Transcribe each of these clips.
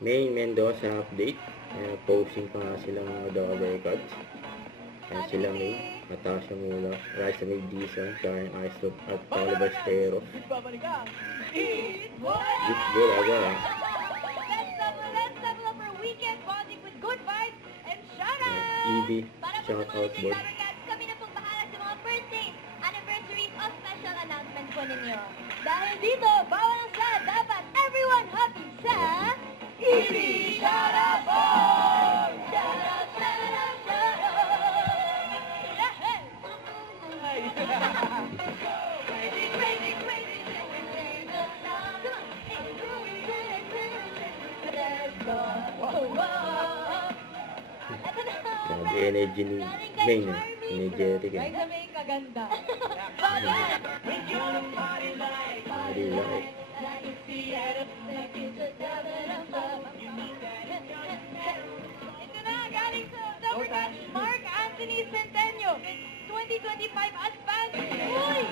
May Mendoza update. Posting pa nga silang mga dollar cards. Ayan sila May, Natasha Mula, Raisa May Dizon, Karen Islop, at Oliver Steros. It's good aga. Let's level up our weekend bonding with good vibes and shoutouts! Evie, Para po shout sa out mga board. Cats, kami na pong bahala sa mga birthdays, anniversaries, o special announcements po ninyo. Dahil dito, bawal sa dapat everyone happy sa Evie Shoutout Board! Shoutout, shoutout, shoutout! Crazy, crazy, crazy, crazy, come on! Let's go! Whoa, whoa! Eto na! Sabi energy ni May, no? Energetic. Raisa May kaganda. Really like. Ito na, galing sa Double Dutch, Mark Anthony Centenio. 2025 Advance. Uy!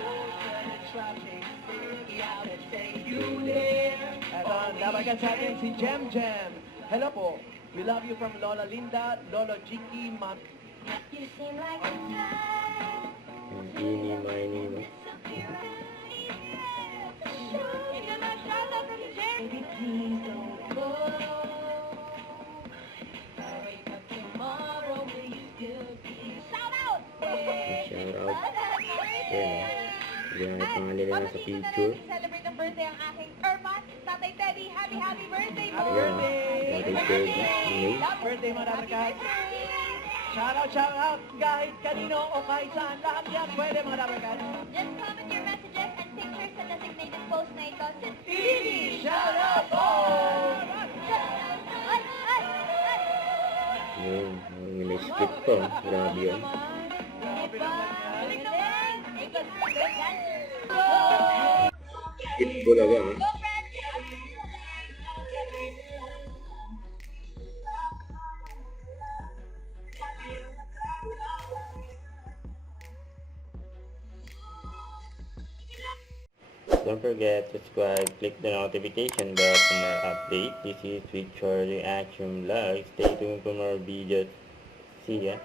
Eto, dabagan sa atin si Jem Jem. Hello po. We love you from Lola Linda, Lolo Jiki, Ma'am. You seem like a time. Ini, Mini, no? Ito na, shoutout from Jem. Baby, please don't go. I wake up tomorrow, will you still be? Shoutout! Shout out. Ayan, yan ang pangalan nila sa picture. Celebrate ang birthday ang aking Irma, Tatay Teddy. Happy, happy birthday po! Ayan, Tatay Teddy, May. Birthday mga dabagan. Shout out, kahit kanino o kahit saan. Lahat yan pwede mga dabagan. Just comment your messages and pictures sa designated post na ito. Evie Shoutout Board! Ay, ay, ay! Yun, may skip pa. Grabe yun. Diba? Galing naman! Thank you for the answer. Skip bulaga, no? Go, friends! Don't forget to subscribe, click the notification bell for more updates. This is Victor Reaction Vlog. Stay tuned for more videos. See ya.